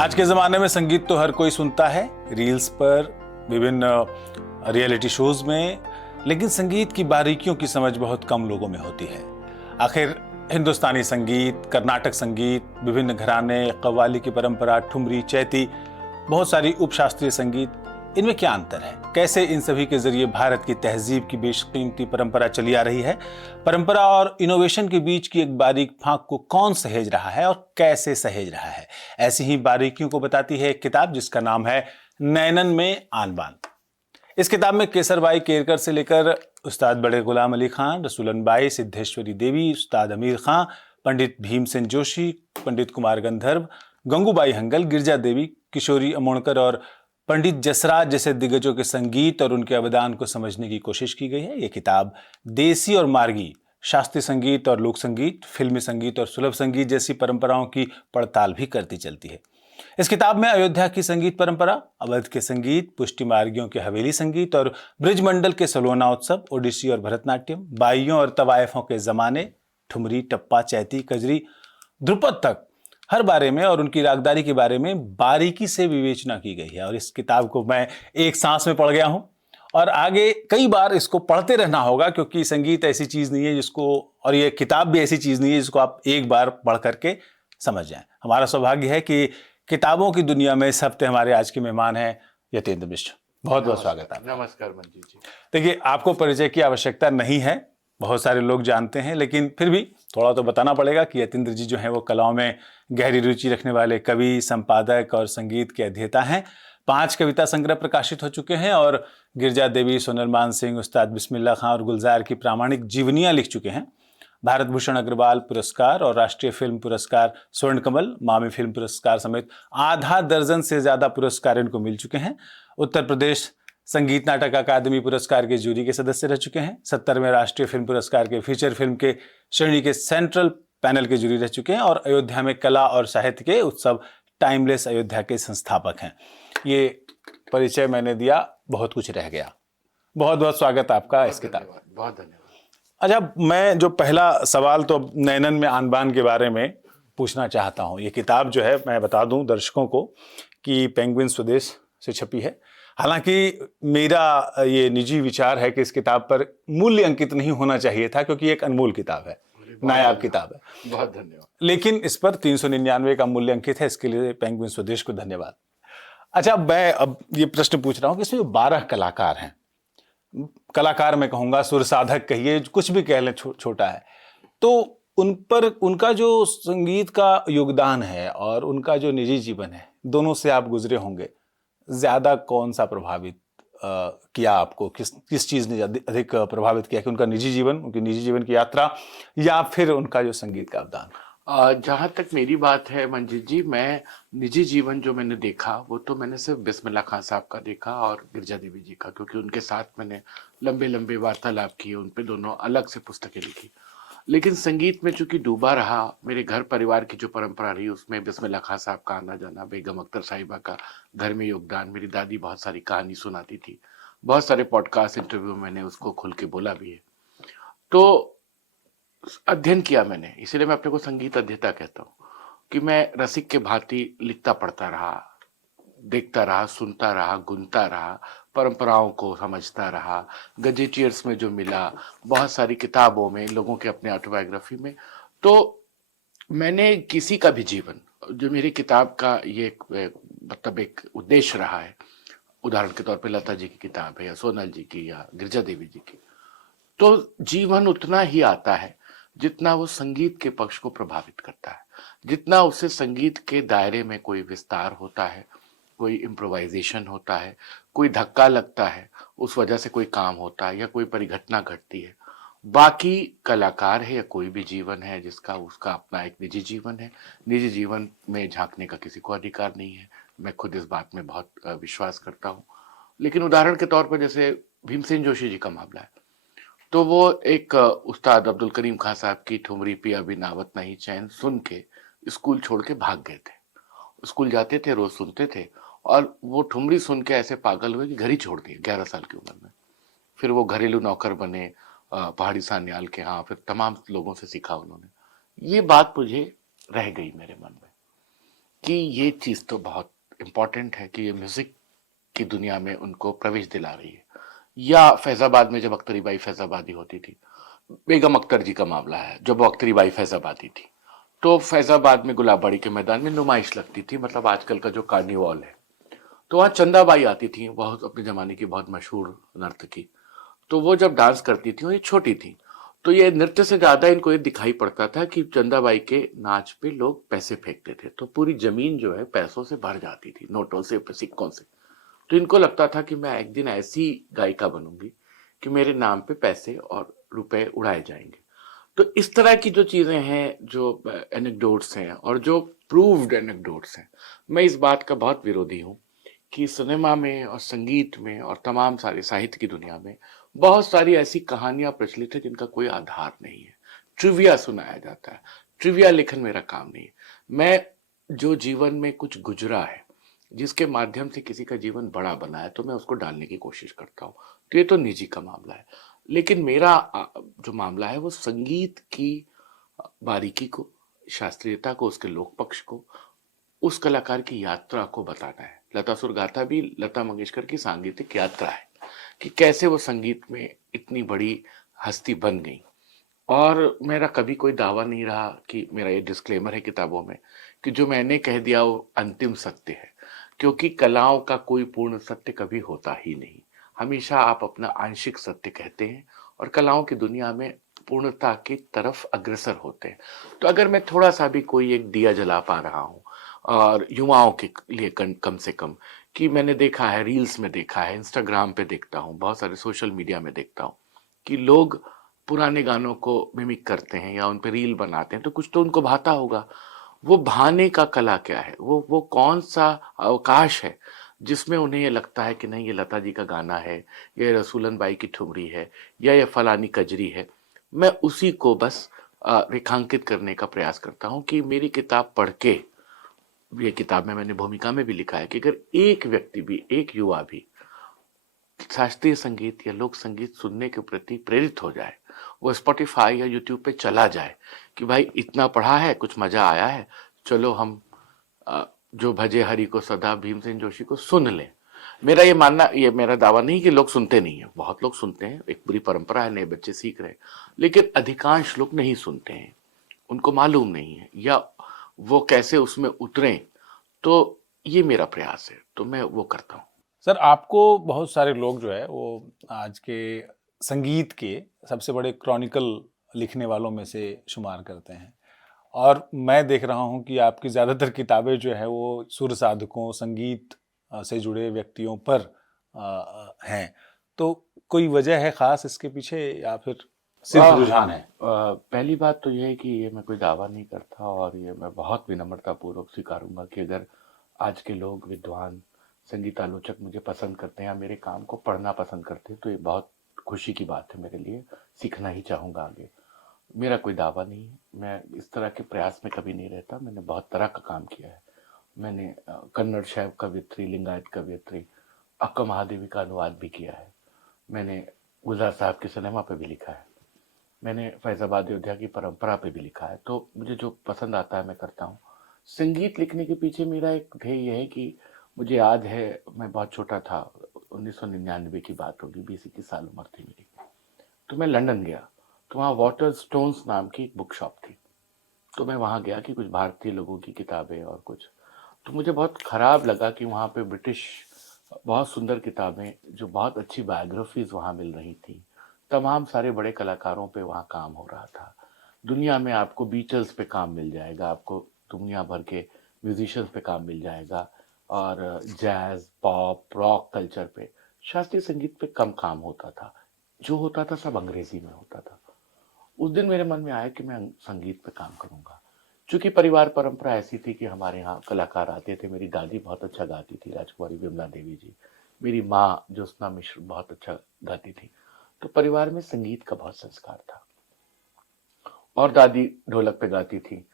आज के ज़माने में संगीत तो हर कोई सुनता है, रील्स पर, विभिन्न रियलिटी शोज में, लेकिन संगीत की बारीकियों की समझ बहुत कम लोगों में होती है। आखिर हिंदुस्तानी संगीत, कर्नाटक संगीत, विभिन्न घराने, कव्वाली की परंपरा, ठुमरी, चैती, बहुत सारी उपशास्त्रीय संगीत, इनमें क्या अंतर है? कैसे इन सभी के जरिए भारत की तहजीब की बेशकीमती परंपरा चली आ रही है? परंपरा और इनोवेशन के बीच की एक बारीक फांक को कौन सहेज रहा है और कैसे सहेज रहा है? ऐसी ही बारीकियों को बताती है एक किताब जिसका नाम है नैनन में आन बान। इस किताब में केसरबाई केरकर से लेकर उस्ताद बड़े गुलाम अली खान, रसूलन बाई, सिद्धेश्वरी देवी, उस्ताद अमीर खां, पंडित भीमसेन जोशी, पंडित कुमार गंधर्व, गंगूबाई हंगल, गिरजा देवी, किशोरी अमोणकर और पंडित जसराज जैसे दिग्गजों के संगीत और उनके अवदान को समझने की कोशिश की गई है। ये किताब देसी और मार्गी, शास्त्रीय संगीत और लोक संगीत, फिल्मी संगीत और सुलभ संगीत जैसी परंपराओं की पड़ताल भी करती चलती है। इस किताब में अयोध्या की संगीत परंपरा, अवध के संगीत, पुष्टि मार्गियों के हवेली संगीत और ब्रिजमंडल के सलोना उत्सव, ओडिसी और भरतनाट्यम, बाइयों और तवायफों के जमाने, ठुमरी, टप्पा, चैती, कजरी, ध्रुपद तक हर बारे में और उनकी रागदारी के बारे में बारीकी से विवेचना की गई है। और इस किताब को मैं एक सांस में पढ़ गया हूं और आगे कई बार इसको पढ़ते रहना होगा, क्योंकि संगीत ऐसी चीज नहीं है जिसको, और ये किताब भी ऐसी चीज नहीं है जिसको आप एक बार पढ़ करके समझ जाएं। हमारा सौभाग्य है कि किताबों की दुनिया में इस हफ्ते हमारे आज के मेहमान हैं यतीन्द्र मिश्र। बहुत बहुत स्वागत है। नमस्कार मंजीत जी। देखिए, आपको परिचय की आवश्यकता नहीं है, बहुत सारे लोग जानते हैं, लेकिन फिर भी थोड़ा तो बताना पड़ेगा कि यतीन्द्र जी जो हैं वो कलाओं में गहरी रुचि रखने वाले कवि, संपादक और संगीत के अध्येता हैं। 5 कविता संग्रह प्रकाशित हो चुके हैं और गिरजा देवी, सोनल मान सिंह, उस्ताद बिस्मिल्लाह खां और गुलजार की प्रामाणिक जीवनियां लिख चुके हैं। भारत भूषण अग्रवाल पुरस्कार और राष्ट्रीय फिल्म पुरस्कार, स्वर्ण कमल, मामी फिल्म पुरस्कार समेत आधा दर्जन से ज्यादा पुरस्कार इनको मिल चुके हैं। उत्तर प्रदेश संगीत नाटक अकादमी पुरस्कार के जूरी के सदस्य रह चुके हैं। 70वें राष्ट्रीय फिल्म पुरस्कार के फीचर फिल्म के श्रेणी के सेंट्रल पैनल के जूरी रह चुके हैं और अयोध्या में कला और साहित्य के उत्सव टाइमलेस अयोध्या के संस्थापक हैं। ये परिचय मैंने दिया, बहुत कुछ रह गया। बहुत बहुत स्वागत आपका इस किताब। बहुत धन्यवाद। अच्छा, मैं जो पहला सवाल तो नैनन में आन बान के बारे में पूछना चाहता हूँ। ये किताब जो है, मैं बता दूं दर्शकों को कि पेंगुइन स्वदेश से छपी है। हालांकि मेरा ये निजी विचार है कि इस किताब पर मूल्य अंकित नहीं होना चाहिए था, क्योंकि एक अनमोल किताब है, नायाब किताब है। बहुत धन्यवाद। लेकिन इस पर 399 का मूल्य अंकित है, इसके लिए पेंगुइन स्वदेश को धन्यवाद। अच्छा, मैं अब ये प्रश्न पूछ रहा हूँ कि इसमें 12 कलाकार हैं। कलाकार मैं कहूँगा, सुर साधक कहिए, कुछ भी कह लें, छोटा है, तो उन पर उनका जो संगीत का योगदान है और उनका जो निजी जीवन है, दोनों से आप गुजरे होंगे। ज्यादा कौन सा प्रभावित किया आपको? किस चीज ने अधिक प्रभावित किया, कि उनका निजी जीवन, उनकी निजी जीवन की यात्रा, या फिर उनका जो संगीत का अवदान? जहाँ तक मेरी बात है मंजीत जी, मैं निजी जीवन जो मैंने देखा वो तो मैंने सिर्फ बिस्मिल्लाह खां साहब का देखा और गिरजा देवी जी का, क्योंकि उनके साथ मैंने लंबे लंबे वार्तालाप किए, उन पे दोनों अलग से पुस्तकें लिखी। लेकिन संगीत में चूंकि डूबा रहा, मेरे घर परिवार की जो परंपरा रही उसमें बिस्मिल्लाह खां साहब का आना जाना, बेगम अख्तर साहिबा का घर में योगदान, मेरी दादी बहुत सारी कहानी सुनाती थी, बहुत सारे पॉडकास्ट इंटरव्यू मैंने उसको खुल के बोला भी है। तो अध्ययन किया मैंने, इसीलिए मैं अपने को संगीत अध्येता कहता हूँ कि मैं रसिक के भांति लिखता पढ़ता रहा, देखता रहा, सुनता रहा, गुनता रहा, परंपराओं को समझता रहा, गजेटियर्स में जो मिला, बहुत सारी किताबों में, लोगों के अपने ऑटोबायोग्राफी में। तो मैंने किसी का भी जीवन, जो मेरी किताब का ये मतलब एक उद्देश्य रहा है, उदाहरण के तौर पे लता जी की किताब है या सोनल जी की या गिरजा देवी जी की, तो जीवन उतना ही आता है जितना वो संगीत के पक्ष को प्रभावित करता है, जितना उससे संगीत के दायरे में कोई विस्तार होता है, कोई इम्प्रोवाइजेशन होता है, कोई धक्का लगता है, उस वजह से कोई काम होता है या कोई परिघटना घटती है। बाकी कलाकार है या कोई भी जीवन है जिसका उसका अपना एक निजी जीवन है, निजी जीवन में झांकने का किसी को अधिकार नहीं है। मैं खुद इस बात में बहुत विश्वास करता हूँ। लेकिन उदाहरण के तौर पर जैसे भीमसेन जोशी जी का मामला है, तो वो एक उस्ताद अब्दुल करीम खां साहब की ठुमरी पिया बिनावत नहीं चैन सुन के स्कूल छोड़ के भाग गए थे। स्कूल जाते थे, रोज सुनते थे, और वो ठुमरी सुन के ऐसे पागल हुए कि घर ही छोड़ दिए 11 साल की उम्र में। फिर वो घरेलू नौकर बने पहाड़ी सान्याल के यहाँ, फिर तमाम लोगों से सीखा उन्होंने। ये बात मुझे रह गई मेरे मन में। कि ये चीज़ तो बहुत इम्पोर्टेंट है कि ये म्यूज़िक की दुनिया में उनको प्रवेश दिला रही है। या फैज़ाबाद में जब अख्तरी बाई फैज़ाबादी होती थी, बेगम अख्तर जी का मामला है, जब वो अख्तरी बाई फैज़ाबादी थी, तो फैज़ाबाद में गुलाबबाड़ी के मैदान में नुमाइश लगती थी, मतलब आजकल का जो कार्निवॉल है। तो वहाँ चंदाबाई आती थी, बहुत अपने ज़माने की बहुत मशहूर नर्तकी। तो वो जब डांस करती थी, वो ये छोटी थी, तो ये नृत्य से ज्यादा इनको ये दिखाई पड़ता था कि चंदाबाई के नाच पे लोग पैसे फेंकते थे, तो पूरी जमीन जो है पैसों से भर जाती थी, नोटों से, सिक्कों से। तो इनको लगता था कि मैं एक दिन ऐसी गायिका बनूंगी कि मेरे नाम पे पैसे और रुपए उड़ाए जाएंगे। तो इस तरह की जो चीजें हैं, जो एनेक्डोट्स हैं और जो प्रूव्ड एनेक्डोट्स हैं, मैं इस बात का बहुत विरोधी हूँ कि सिनेमा में और संगीत में और तमाम सारे साहित्य की दुनिया में बहुत सारी ऐसी कहानियां प्रचलित है जिनका कोई आधार नहीं है। ट्रिविया सुनाया जाता है। ट्रिविया लेखन मेरा काम नहीं है। मैं जो जीवन में कुछ गुजरा है, जिसके माध्यम से किसी का जीवन बड़ा बना है, तो मैं उसको डालने की कोशिश करता हूँ। तो ये तो निजी का मामला है। लेकिन मेरा जो मामला है वो संगीत की बारीकी को, शास्त्रीयता को, उसके लोक पक्ष को, उस कलाकार की यात्रा को बताना है। लता सुरगाथा भी लता मंगेशकर की सांगीतिक यात्रा है कि कैसे वो संगीत में इतनी बड़ी हस्ती बन गई। और मेरा कभी कोई दावा नहीं रहा कि, मेरा ये डिस्क्लेमर है किताबों में, कि जो मैंने कह दिया वो अंतिम सत्य है, क्योंकि कलाओं का कोई पूर्ण सत्य कभी होता ही नहीं। हमेशा आप अपना आंशिक सत्य कहते हैं और कलाओं की दुनिया में पूर्णता की तरफ अग्रसर होते हैं। तो अगर मैं थोड़ा सा भी कोई एक दिया जला पा रहा हूँ, और युवाओं के लिए कम से कम, कि मैंने देखा है, रील्स में देखा है, इंस्टाग्राम पे देखता हूँ, बहुत सारे सोशल मीडिया में देखता हूँ कि लोग पुराने गानों को मिमिक करते हैं या उन पे रील बनाते हैं, तो कुछ तो उनको भाता होगा। वो भाने का कला क्या है, वो कौन सा अवकाश है जिसमें उन्हें ये लगता है कि नहीं, ये लता जी का गाना है, ये रसूलन बाई की ठुमरी है, या ये फलानी कजरी है। मैं उसी को बस रेखांकित करने का प्रयास करता हूँ कि मेरी किताब पढ़ के, ये किताब में मैंने भूमिका में भी लिखा है कि अगर एक व्यक्ति भी, एक युवा भी शास्त्रीय संगीत या लोक संगीत सुनने के प्रति प्रेरित हो जाए, वो स्पॉटिफाई या यूट्यूब पे चला जाए कि भाई इतना पढ़ा है, कुछ मजा आया है, चलो हम जो भजे हरि को सदा भीमसेन जोशी को सुन लें। मेरा ये मानना, ये मेरा दावा नहीं कि लोग सुनते नहीं है, बहुत लोग सुनते हैं, एक पूरी परंपरा है, नए बच्चे सीख रहे हैं, लेकिन अधिकांश लोग नहीं सुनते हैं, उनको मालूम नहीं है, या वो कैसे उसमें उतरें। तो ये मेरा प्रयास है, तो मैं वो करता हूँ। सर, आपको बहुत सारे लोग जो है वो आज के संगीत के सबसे बड़े क्रॉनिकल लिखने वालों में से शुमार करते हैं, और मैं देख रहा हूँ कि आपकी ज़्यादातर किताबें जो है वो सुर साधकों, संगीत से जुड़े व्यक्तियों पर हैं। तो कोई वजह है ख़ास इसके पीछे, या फिर सिर्फ रुझान है? पहली बात तो यह है कि ये मैं कोई दावा नहीं करता, और ये मैं बहुत विनम्रता पूर्वक स्वीकारूंगा कि अगर आज के लोग, विद्वान संगीत आलोचक मुझे पसंद करते हैं या मेरे काम को पढ़ना पसंद करते हैं, तो ये बहुत खुशी की बात है मेरे लिए। सीखना ही चाहूंगा आगे। मेरा कोई दावा नहीं है, मैं इस तरह के प्रयास में कभी नहीं रहता। मैंने बहुत तरह का काम किया है। मैंने कन्नड़ शैव कवियत्री, लिंगायत कवियत्री, अक्का महादेवी का अनुवाद भी किया है। मैंने गुलजार साहब के सिनेमा पे भी लिखा है। मैंने फैजाबाद अयोध्या की परंपरा पे भी लिखा है। तो मुझे जो पसंद आता है मैं करता हूँ। संगीत लिखने के पीछे मेरा एक ध्येय यह है कि, मुझे याद है मैं बहुत छोटा था, 1999 की बात होगी, 20-21 साल उम्र थी मेरी। तो मैं लंदन गया, तो वहाँ वाटर स्टोन्स नाम की एक बुक शॉप थी। तो मैं वहाँ गया कि कुछ भारतीय लोगों की किताबें और कुछ, तो मुझे बहुत खराब लगा कि वहाँ पे ब्रिटिश बहुत सुंदर किताबें, जो बहुत अच्छी बायोग्राफीज वहाँ मिल रही थी। तमाम सारे बड़े कलाकारों पे वहाँ काम हो रहा था। दुनिया में आपको बीटल्स पे काम मिल जाएगा, आपको दुनिया भर के म्यूजिशियंस पे काम मिल जाएगा, और जैज, पॉप, रॉक कल्चर पे, शास्त्रीय संगीत पे कम काम होता था। जो होता था सब अंग्रेजी में होता था। उस दिन मेरे मन में आया कि मैं संगीत पे काम करूंगा। चूंकि परिवार परंपरा ऐसी थी कि हमारे यहाँ कलाकार आते थे। मेरी दादी बहुत अच्छा गाती थी, राजकुमारी विमला देवी जी। मेरी माँ ज्योत्सना मिश्र बहुत अच्छा गाती थी। तो परिवार में संगीत का बहुत संस्कार था। और दादी ढोलक पे गाती थी,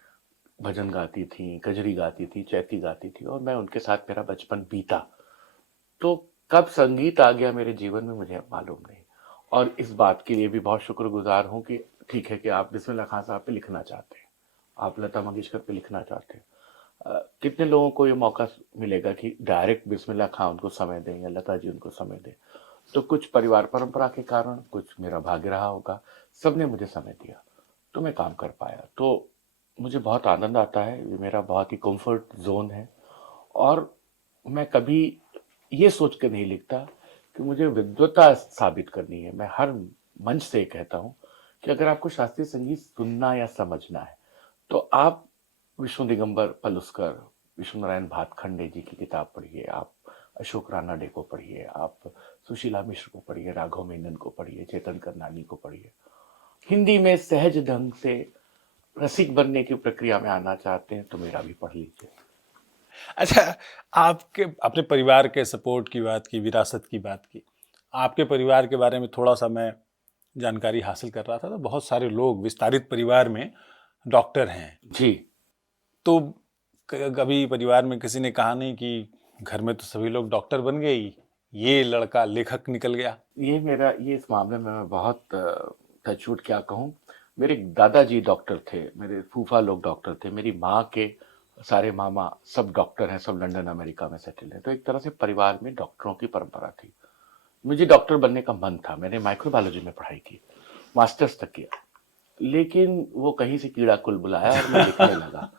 भजन गाती थी, कजरी गाती थी, चैती गाती थी, और मैं उनके साथ, मेरा बचपन बीता। तो कब संगीत आ गया मेरे जीवन में मुझे मालूम नहीं। और इस बात के लिए भी बहुत शुक्रगुजार हूँ कि ठीक है कि आप बिस्मिल्लाह खान साहब पे लिखना चाहते हैं, आप लता मंगेशकर पे लिखना चाहते हैं। कितने लोगों को ये मौका मिलेगा कि डायरेक्ट बिस्मिल्लाह खां उनको समय दें या लता जी उनको समय दें। तो कुछ परिवार परंपरा के कारण, कुछ मेरा भाग्य रहा होगा, सबने मुझे समय दिया, तो मैं काम कर पाया। तो मुझे बहुत आनंद आता है, ये मेरा बहुत ही कंफर्ट जोन है। और मैं कभी ये सोच कर नहीं लिखता कि मुझे विद्वता साबित करनी है। मैं हर मंच से कहता हूँ कि अगर आपको शास्त्रीय संगीत सुनना या समझना है, तो आप विष्णु दिगंबर पलुस्कर, विष्णु नारायण भातखंडे जी की किताब पढ़िए, आप अशोक रानाडे को पढ़िए, आप सुशीला मिश्र को पढ़िए, राघव मेनन को पढ़िए, चेतन करनानी को पढ़िए। हिंदी में सहज ढंग से रसिक बनने की प्रक्रिया में आना चाहते हैं तो मेरा भी पढ़ लीजिए। अच्छा, आपके अपने परिवार के सपोर्ट की बात की, विरासत की बात की। आपके परिवार के बारे में थोड़ा सा मैं जानकारी हासिल कर रहा था, तो बहुत सारे लोग विस्तारित परिवार में डॉक्टर हैं। जी। तो कभी परिवार में किसी ने कहा नहीं कि घर में तो सभी लोग डॉक्टर बन गए, ये लड़का लेखक निकल गया? ये इस मामले में मैं बहुत टचवुड क्या कहूँ, मेरे दादाजी डॉक्टर थे, मेरे फूफा लोग डॉक्टर थे, मेरी माँ के सारे मामा सब डॉक्टर हैं, सब लंदन अमेरिका में सेटल हैं। तो एक तरह से परिवार में डॉक्टरों की परंपरा थी। मुझे डॉक्टर बनने का मन था, मैंने माइक्रोबायोलॉजी में पढ़ाई की, मास्टर्स तक किया, लेकिन वो कहीं से कीड़ा कुल बुलाया और मैं लिखने लगा।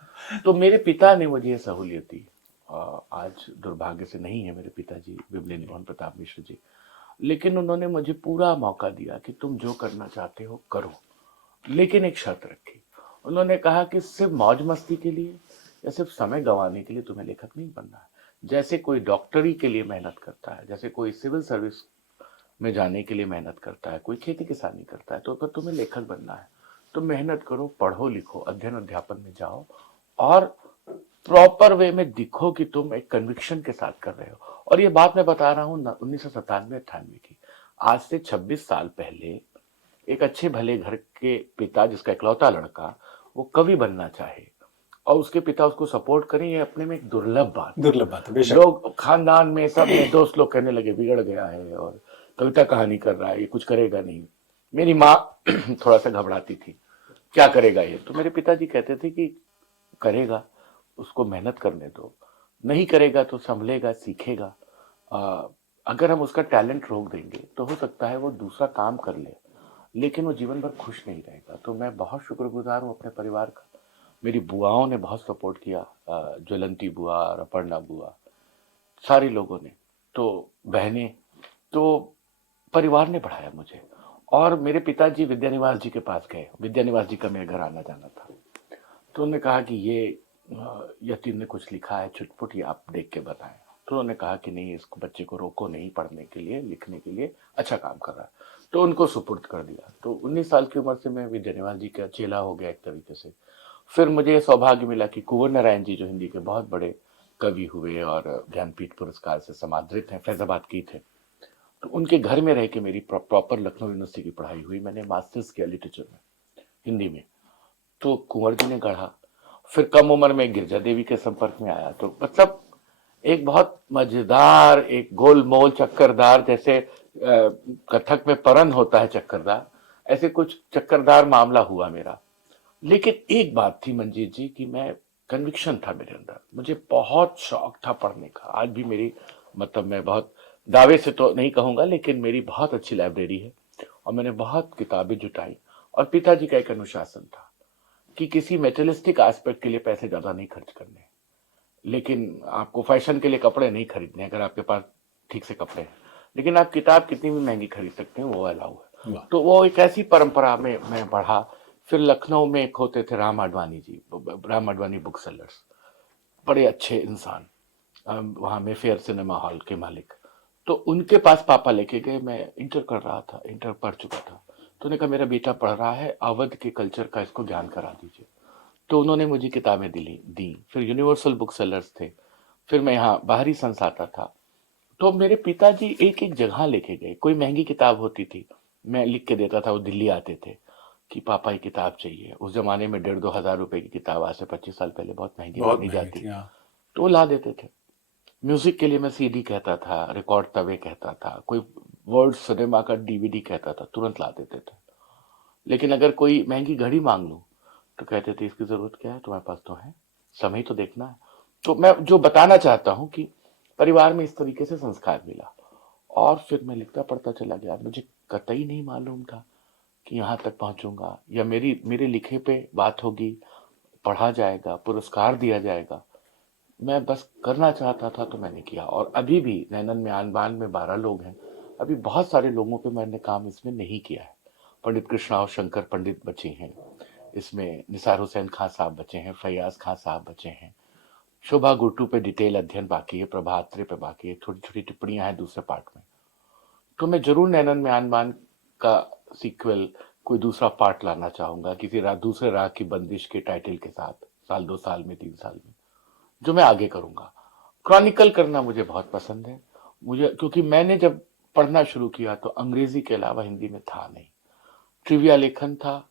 तो मेरे पिता ने मुझे ये सहूलियत दी। आज दुर्भाग्य से नहीं है मेरे पिताजी, बिमलेनी मोहन प्रताप मिश्र जी, लेकिन उन्होंने मुझे पूरा मौका दिया कि तुम जो करना चाहते हो करो, लेकिन एक शर्त रखी। उन्होंने कहा कि सिर्फ मौज मस्ती के लिए या सिर्फ समय गंवाने के लिए तुम्हें लेखक नहीं बनना है। जैसे कोई डॉक्टरी के लिए मेहनत करता है, जैसे कोई सिविल सर्विस में जाने के लिए मेहनत करता है, कोई खेती किसानी करता है, तो अगर तुम्हें लेखक बनना है तो मेहनत करो, पढ़ो लिखो, अध्ययन अध्यापन में जाओ और प्रॉपर वे में दिखो कि तुम एक कन्विक्शन के साथ कर रहे हो। और ये बात मैं बता रहा हूँ 1997-98 की। आज से 26 साल पहले एक अच्छे भले घर के पिता, जिसका इकलौता लड़का, वो कवि बनना चाहे और उसके पिता उसको सपोर्ट करें, ये अपने में एक दुर्लभ बात है। दुर्लभ बात है, बेशक। लोग खानदान में सब में दोस्त लोग कहने लगे बिगड़ गया है और कविता कहानी कर रहा है, ये कुछ करेगा नहीं। मेरी माँ थोड़ा सा घबराती थी, क्या करेगा ये। तो मेरे पिताजी कहते थे कि करेगा, उसको मेहनत करने दो, नहीं करेगा तो संभलेगा, सीखेगा। अगर हम उसका टैलेंट रोक देंगे तो हो सकता है वो दूसरा काम कर ले, लेकिन वो जीवन भर खुश नहीं रहेगा। तो मैं बहुत शुक्रगुजार हूँ अपने परिवार का। मेरी बुआओं ने बहुत सपोर्ट किया, ज्वलंती बुआ, रपर्णा बुआ, सारे लोगों ने, तो बहनें, तो परिवार ने बढ़ाया मुझे। और मेरे पिताजी विद्यानिवास जी के पास गए, विद्यानिवास जी का मेरे घर आना जाना था, तो उन्होंने कहा कि ये यतीम ने कुछ लिखा है चुटपुट, ये आप देख के बताएं। तो उन्होंने कहा कि नहीं, इसको बच्चे को रोको नहीं, पढ़ने के लिए लिखने के लिए अच्छा काम कर रहा है। तो उनको सुपुर्द कर दिया। तो 19 साल की उम्र से मैं विद्यानिवास जी का चेला हो गया एक तरीके से। फिर मुझे ये सौभाग्य मिला कि कुंवर नारायण जी, जो हिंदी के बहुत बड़े कवि हुए और ज्ञानपीठ पुरस्कार से समादृत हैं, फैजाबाद की थे, तो उनके घर में रह के मेरी प्रॉपर लखनऊ यूनिवर्सिटी की पढ़ाई हुई। मैंने मास्टर्स किया लिटरेचर में, हिंदी में, तो कुंवर जी ने गढ़ा। फिर कम उम्र में गिरजा देवी के संपर्क में आया। तो मतलब एक बहुत मजेदार, एक गोलमोल चक्करदार, जैसे कथक में परन होता है चक्करदार, ऐसे कुछ चक्करदार मामला हुआ मेरा। लेकिन एक बात थी मंजीत जी कि मैं, कन्विक्शन था मेरे अंदर, मुझे बहुत शौक था पढ़ने का। आज भी मेरी, मतलब मैं बहुत दावे से तो नहीं कहूंगा, लेकिन मेरी बहुत अच्छी लाइब्रेरी है और मैंने बहुत किताबें जुटाई। और पिताजी का एक अनुशासन था कि किसी मेटेरियलिस्टिक एस्पेक्ट के लिए पैसे ज्यादा नहीं खर्च करने, लेकिन आपको फैशन के लिए कपड़े नहीं खरीदने अगर आपके पास ठीक से कपड़े हैं, लेकिन आप किताब कितनी भी महंगी खरीद सकते हैं, वो अलाउ है। तो वो एक ऐसी परंपरा में मैं बढ़ा। फिर लखनऊ में एक होते थे राम आडवाणी जी, राम आडवाणी बुक सेलर्स, बड़े अच्छे इंसान, वहाँ में फेयर सिनेमा हॉल के मालिक। तो उनके पास पापा लेके गए, मैं इंटर कर रहा था, इंटर पढ़ चुका था। तो उन्होंने कहा मेरा बेटा पढ़ रहा है, अवध के कल्चर का इसको ज्ञान करा दीजिए। तो उन्होंने मुझे किताबें दी। फिर यूनिवर्सल बुक सेलर्स थे, फिर मैं यहाँ बाहरी संस आता था। तो मेरे पिताजी एक एक जगह लेके गए। कोई महंगी किताब होती थी, मैं लिख के देता था, वो दिल्ली आते थे कि पापा ये किताब चाहिए। उस जमाने में 1,500-2,000 रुपए की किताब, आज से 25 साल पहले बहुत महंगी मानी जाती, तो वो ला देते थे। म्यूजिक के लिए मैं सीडी कहता था, रिकॉर्ड तवे कहता था, कोई वर्ल्ड सिनेमा का डीवीडी कहता था, तुरंत ला देते थे। लेकिन अगर कोई महंगी घड़ी मांग लूं तो कहते थे इसकी जरूरत क्या है, तुम्हारे पास तो है, समय तो देखना है। तो मैं जो बताना चाहता हूँ कि परिवार में इस तरीके से संस्कार मिला, और फिर मैं लिखता पढ़ता चला गया। मुझे कतई नहीं मालूम था कि यहाँ तक पहुंचूंगा, या मेरे लिखे पे बात होगी, पढ़ा जाएगा, पुरस्कार दिया जाएगा। मैं बस करना चाहता था तो मैंने किया। और अभी भी नैनन में आन बान में 12 लोग हैं, अभी बहुत सारे लोगों पे मैंने काम इसमें नहीं किया है। पंडित कृष्णा और शंकर पंडित बचे हैं इसमें, निसार हुसैन खान साहब बचे हैं, फैयाज खान साहब बचे हैं, शोभा गुट्टू पे डिटेल अध्ययन बाकी है, प्रभा अत्रे पे बाकी है, छोटी छोटी टिप्पणियां हैं दूसरे पार्ट में। तो मैं जरूर नैनन में आन बान का सीक्वल, कोई दूसरा पार्ट लाना चाहूंगा किसी दूसरे राग की बंदिश के टाइटल के साथ, साल 2 साल में 3 साल में, जो मैं आगे करूंगा। क्रॉनिकल करना मुझे बहुत पसंद है। मुझे, क्योंकि मैंने जब पढ़ना शुरू किया तो अंग्रेजी के अलावा हिंदी में था नहीं, ट्रिविया लेखन था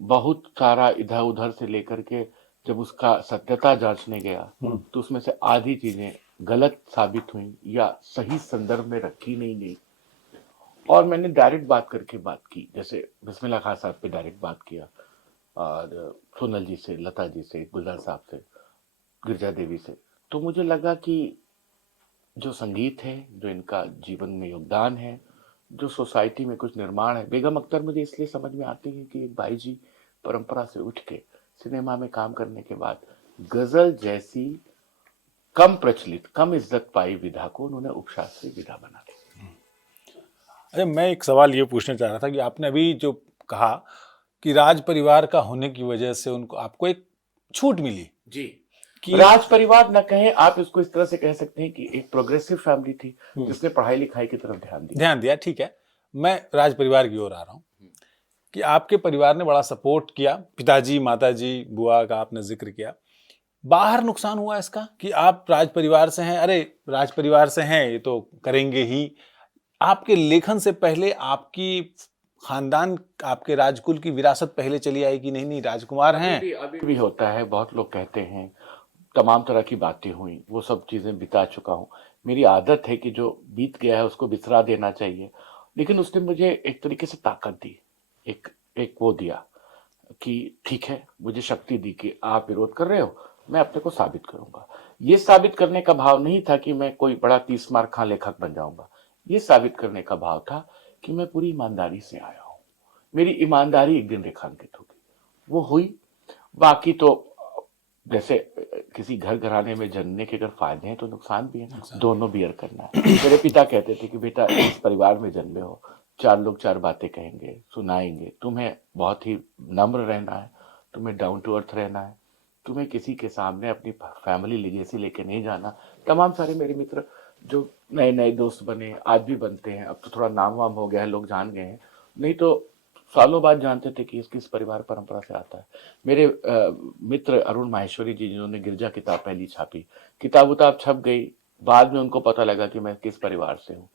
बहुत सारा इधर उधर से लेकर के। जब उसका सत्यता जांचने गया तो उसमें से आधी चीजें गलत साबित हुई या सही संदर्भ में रखी नहीं गई। और मैंने डायरेक्ट बात करके बात की, जैसे बिस्मिल्लाह खान साहब पे डायरेक्ट बात किया, और सोनल जी से, लता जी से, गुलजार साहब से, गिरजा देवी से। तो मुझे लगा कि जो संगीत है, जो इनका जीवन में योगदान है, जो सोसाइटी में कुछ निर्माण है। बेगम अख्तर मुझे इसलिए समझ में आती है कि एक बाई जी परंपरा से उठ के सिनेमा में काम करने के बाद गजल जैसी कम प्रचलित, कम इज्जत पाई विधा को उन्होंने उपशास्त्रीय विधा बना दी। अरे मैं एक सवाल ये पूछना चाह रहा था कि आपने अभी जो कहा कि राज परिवार का होने की वजह से उनको, आपको एक छूट मिली जी, कि राज परिवार न कहें आप, इसको इस तरह से कह सकते हैं कि एक प्रोग्रेसिव फैमिली थी जिसने पढ़ाई लिखाई की तरफ ध्यान दिया। ठीक है। मैं राज परिवार की ओर आ रहा हूँ कि आपके परिवार ने बड़ा सपोर्ट किया, पिताजी, माताजी, बुआ का आपने जिक्र किया। बाहर नुकसान हुआ इसका कि आप राज परिवार से हैं, अरे राज परिवार से हैं ये तो करेंगे ही। आपके लेखन से पहले आपकी खानदान, आपके राजकुल की विरासत पहले चली आई कि नहीं नहीं राजकुमार हैं? अभी भी होता है, बहुत लोग कहते हैं, तमाम तरह की बातें हुई, वो सब चीजें बिता चुका हूँ। मेरी आदत है कि जो बीत गया है उसको बिसरा देना चाहिए। लेकिन उसने मुझे एक तरीके से ताकत दी, एक एक वो दिया कि ठीक है, मुझे शक्ति दी कि आप विरोध कर रहे हो, मैं अपने को साबित करूंगा। ये साबित करने का भाव नहीं था कि मैं कोई बड़ा 30 मार खां लेखक बन जाऊंगा। ये साबित करने का भाव था कि मैं पूरी ईमानदारी से आया हूं, मेरी ईमानदारी एक दिन रेखांकित होगी। वो हुई। बाकी तो जैसे किसी घर घराने में जन्मने के अगर फायदे हैं तो नुकसान भी है, दोनों बियर करना है। मेरे पिता कहते थे कि बेटा, इस परिवार में जन्मे हो, 4 लोग 4 बातें कहेंगे, सुनाएंगे, तुम्हें बहुत ही नम्र रहना है, तुम्हें डाउन टू अर्थ रहना है, तुम्हें किसी के सामने अपनी फैमिली लीगेसी लेके नहीं जाना। तमाम सारे मेरे मित्र जो नए नए दोस्त बने, आज भी बनते हैं, अब तो थोड़ा नाम वाम हो गया है, लोग जान गए हैं, नहीं तो सालों बाद जानते थे कि किस परिवार परंपरा से आता है। मेरे मित्र अरुण माहेश्वरी जी, जिन्होंने गिरजा किताब पहली छापी, किताब उताब छप गई, बाद में उनको पता लगा कि मैं किस परिवार से हूँ।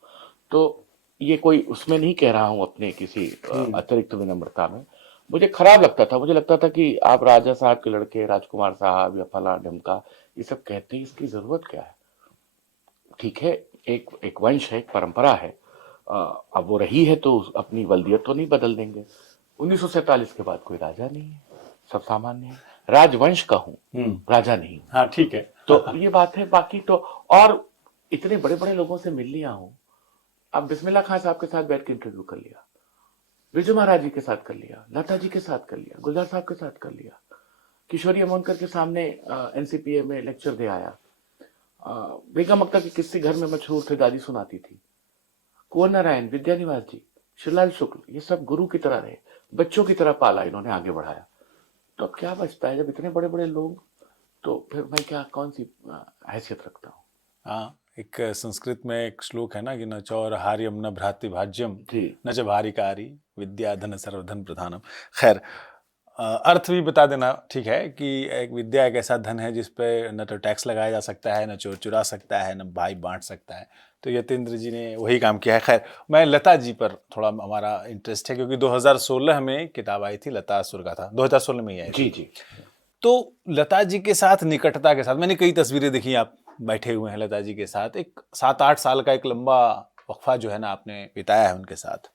तो ये कोई उसमें नहीं कह रहा हूँ अपने किसी अतिरिक्त विनम्रता में। मुझे खराब लगता था, मुझे लगता था कि आप राजा साहब के लड़के, राजकुमार साहब या फला ढमका, ये सब कहते हैं, इसकी जरूरत क्या है? ठीक है, एक वंश है, एक परंपरा है, अब वो रही है तो अपनी वल्दियत तो नहीं बदल देंगे। 1947 के बाद कोई राजा नहीं है, सब सामान्य है। राजवंश का हूँ, राजा नहीं। हाँ ठीक है। तो ये बात है। बाकी तो और इतने बड़े बड़े लोगों से मिल लिया हूँ। अब बिस्मिल्लाह खान साहब के साथ बैठ के इंटरव्यू कर लिया, विजय महाराज जी के साथ कर लिया, लता जी के साथ कर लिया, गुलजार साहब के साथ कर लिया, किशोरी अमोनकर के सामने एनसीपीए में लेक्चर दे आया। बेगम अख्तर के किस्से घर में मशहूर थे, दादी सुनाती थी। कुंवर नारायण, विद्यानिवास जी, शिवलाल शुक्ल, ये सब गुरु की तरह रहे, बच्चों की तरह पाला, इन्होंने आगे बढ़ाया। तो अब क्या बचता है जब इतने बड़े बड़े लोग, तो फिर मैं क्या, कौन सी हैसियत रखता हूँ? हाँ, एक संस्कृत में एक श्लोक है ना कि न चौर हार्यम न भ्राति भाज्यम जी, न च भारिकारी विद्या धन सर्वधन प्रधानम। खैर, अर्थ भी बता देना ठीक है कि एक विद्या एक ऐसा धन है जिस पे न तो टैक्स लगाया जा सकता है, न चोर चुरा सकता है, न भाई बांट सकता है। तो यतेंद्र जी ने वही काम किया है। खैर, मैं लता जी पर थोड़ा हमारा इंटरेस्ट है क्योंकि 2016 में किताब आई थी, लता असुर का था, 2016 में ही आई थी। जी, जी। तो लता जी के साथ निकटता के साथ मैंने कई तस्वीरें देखी, आप बैठे हुए हैं लता जी के साथ, एक 7-8 साल का एक लंबा वक्फा जो है ना आपने बिताया है उनके साथ।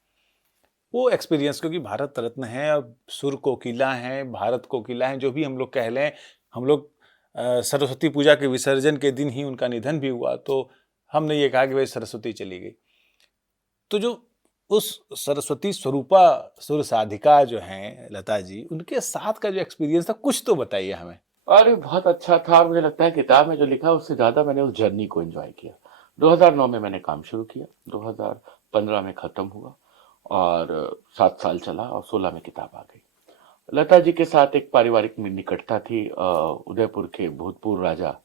वो एक्सपीरियंस, क्योंकि भारत रत्न है, अब सुर कोकिला हैं, भारत कोकिला हैं, जो भी हम लोग कह लें, हम लोग सरस्वती पूजा के विसर्जन के दिन ही उनका निधन भी हुआ, तो हमने ये कहा कि भाई सरस्वती चली गई। तो जो उस सरस्वती स्वरूपा सुर साधिका जो हैं लता जी, उनके साथ का जो एक्सपीरियंस था, कुछ तो बताइए हमें। अरे बहुत अच्छा था, और मुझे लगता है किताब में जो लिखा उससे ज्यादा मैंने उस जर्नी को एंजॉय किया। 2009 में मैंने काम शुरू किया, 2015 में खत्म हुआ, और 7 साल चला, और 16 में किताब आ गई। लता जी के साथ एक पारिवारिक निकटता थी। उदयपुर के भूतपूर्व राजा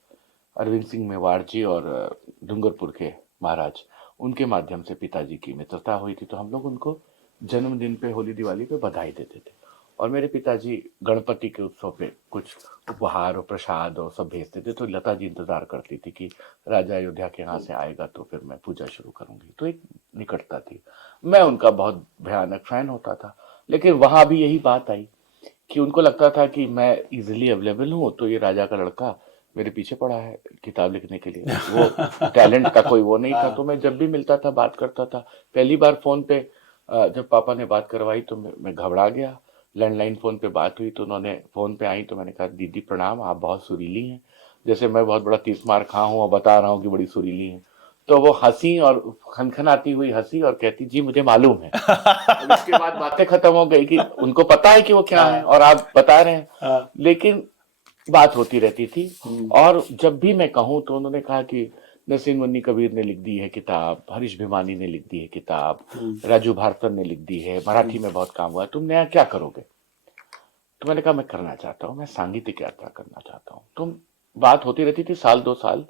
अरविंद सिंह मेवाड़ जी और डूंगरपुर के महाराज, उनके माध्यम से पिताजी की मित्रता हुई थी। तो हम लोग उनको जन्मदिन पे, होली दिवाली पे बधाई देते थे, और मेरे पिताजी गणपति के उत्सव पे कुछ उपहार और प्रसाद और सब भेजते थे। तो लता जी इंतजार करती थी कि राजा अयोध्या के यहाँ से आएगा तो फिर मैं पूजा शुरू करूंगी। तो एक निकटता थी। मैं उनका बहुत भयानक फैन होता था, लेकिन वहां भी यही बात आई कि उनको लगता था कि मैं इजिली अवेलेबल हूँ, तो ये राजा का लड़का मेरे पीछे पड़ा है किताब लिखने के लिए। वो टैलेंट का कोई वो नहीं था। तो मैं जब भी मिलता था बात करता था। पहली बार फोन पे जब पापा ने बात करवाई तो मैं घबरा गया। लैंडलाइन फोन पे बात हुई तो उन्होंने फोन पे आई, तो मैंने कहा दीदी प्रणाम, आप बहुत सुरीली हैं, जैसे मैं बहुत बड़ा 30 मार खा हूँ और बता रहा हूँ कि बड़ी सुरीली हैं। तो वो हंसी, और खनखनाती हुई हंसी, और कहती जी मुझे मालूम है। और इसके बाद बातें खत्म हो गई कि उनको पता है कि वो क्या है और आप बता रहे हैं, लेकिन बात होती रहती थी। और जब भी मैं कहूँ तो उन्होंने कहा कि नसीम मुन्नी कबीर ने लिख दी है किताब, हरीश भिमानी ने लिख दी है किताब, राजू भारतन ने लिख दी है, मराठी में बहुत काम हुआ है, तुम नया क्या करोगे? तो मैंने कहा मैं करना चाहता हूँ, मैं सांगीतिक यात्रा करना चाहता हूँ। तो बात होती रहती थी, साल 2 साल,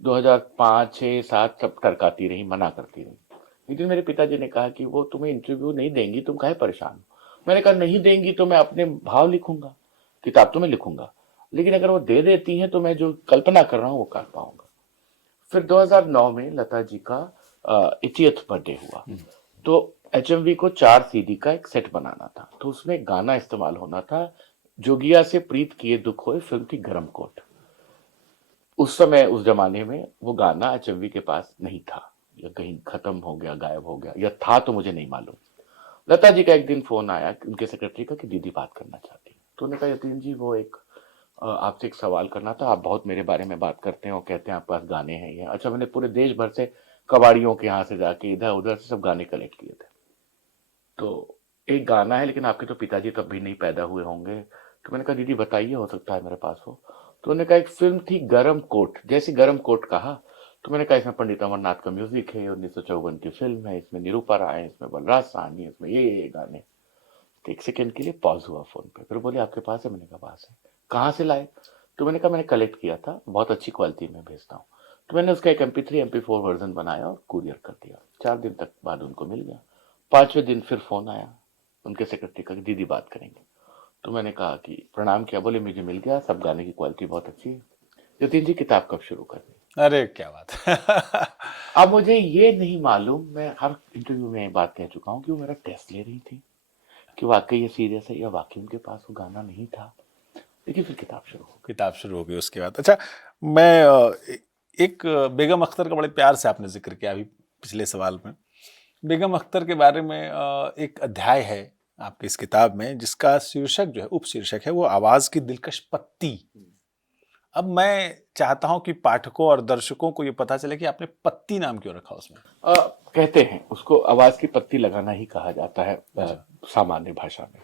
2005, 6, 7 सब टरकाती रही, मना करती रही। एक दिन मेरे पिताजी ने कहा कि वो तुम्हें इंटरव्यू नहीं देंगी, तुम काहे परेशान हो? मैंने कहा नहीं देंगी तो मैं अपने भाव लिखूंगा, किताब तो मैं लिखूंगा, लेकिन अगर वो दे देती हैं तो मैं जो कल्पना कर रहा हूँ वो कर पाऊंगा। फिर 2009 में लता जी का 80th बर्थडे हुआ। तो HMV को 4 CD का एक सेट बनाना था, तो उसमें गाना इस्तेमाल होना था। जोगिया से प्रीत किए दुख होए फिल्म थी गरम कोट। उस समय, उस जमाने में वो गाना HMV के पास नहीं था, या कहीं खत्म हो गया, गायब हो गया, या था तो मुझे नहीं मालूम। लता जी का एक दिन फोन आया उनके सेक्रेटरी का कि दीदी बात करना चाहती है। तो उन्होंने कहा यतीन जी वो एक आपसे एक सवाल करना था, आप बहुत मेरे बारे में बात करते हैं और कहते हैं आपके पास गाने हैं ये। अच्छा, मैंने पूरे देश भर से कबाड़ियों के यहाँ से जाके इधर उधर से सब गाने कलेक्ट किए थे। तो एक गाना है, लेकिन आपके तो पिताजी तब भी नहीं पैदा हुए होंगे। तो मैंने कहा दीदी बताइए, हो सकता है मेरे पास हो। तो उन्होंने कहा एक फिल्म थी गरम कोट, जैसे गरम कोट कहा। तो मैंने कहा इसमें पंडित अमरनाथ का म्यूजिक है, 1954 की फिल्म है, इसमें निरूपा राय है, इसमें बलराज साहनी है, इसमें ये गाने। तो एक सेकंड के लिए पॉज हुआ फोन पे, फिर बोले आपके पास है? मैंने कहा पास है। कहाँ से लाए? तो मैंने कहा मैंने कलेक्ट किया था, बहुत अच्छी क्वालिटी में भेजता हूँ। तो मैंने उसका एक MP3 MP4 वर्जन बनाया और कुरियर कर दिया। 4 दिन तक बाद उनको मिल गया। 5वें दिन फिर फोन आया उनके सेक्रेटरी का, दीदी बात करेंगे। तो मैंने कहा कि प्रणाम किया, बोले मुझे मिल गया, सब गाने की क्वालिटी बहुत अच्छी है, यतीन जी किताब कब शुरू करनी? अरे क्या बात है। अब मुझे ये नहीं मालूम, मैं हर इंटरव्यू में ये बात कह चुका हूँ कि वो मेरा टेस्ट ले रही थी कि वाकई ये सीरियस है या वाकई उनके पास वो गाना नहीं था। लेकिन फिर किताब शुरू हो गई उसके बाद। अच्छा, मैं एक बेगम अख्तर का बड़े प्यार से आपने जिक्र किया अभी पिछले सवाल में। बेगम अख्तर के बारे में एक अध्याय है आपकी इस किताब में जिसका शीर्षक जो है, उपशीर्षक है, वो आवाज की दिलकश पत्ती। अब मैं चाहता हूं कि पाठकों और दर्शकों को ये पता चले कि आपने पत्ती नाम क्यों रखा उसमें। कहते हैं उसको आवाज की पत्ती लगाना ही कहा जाता है सामान्य भाषा में।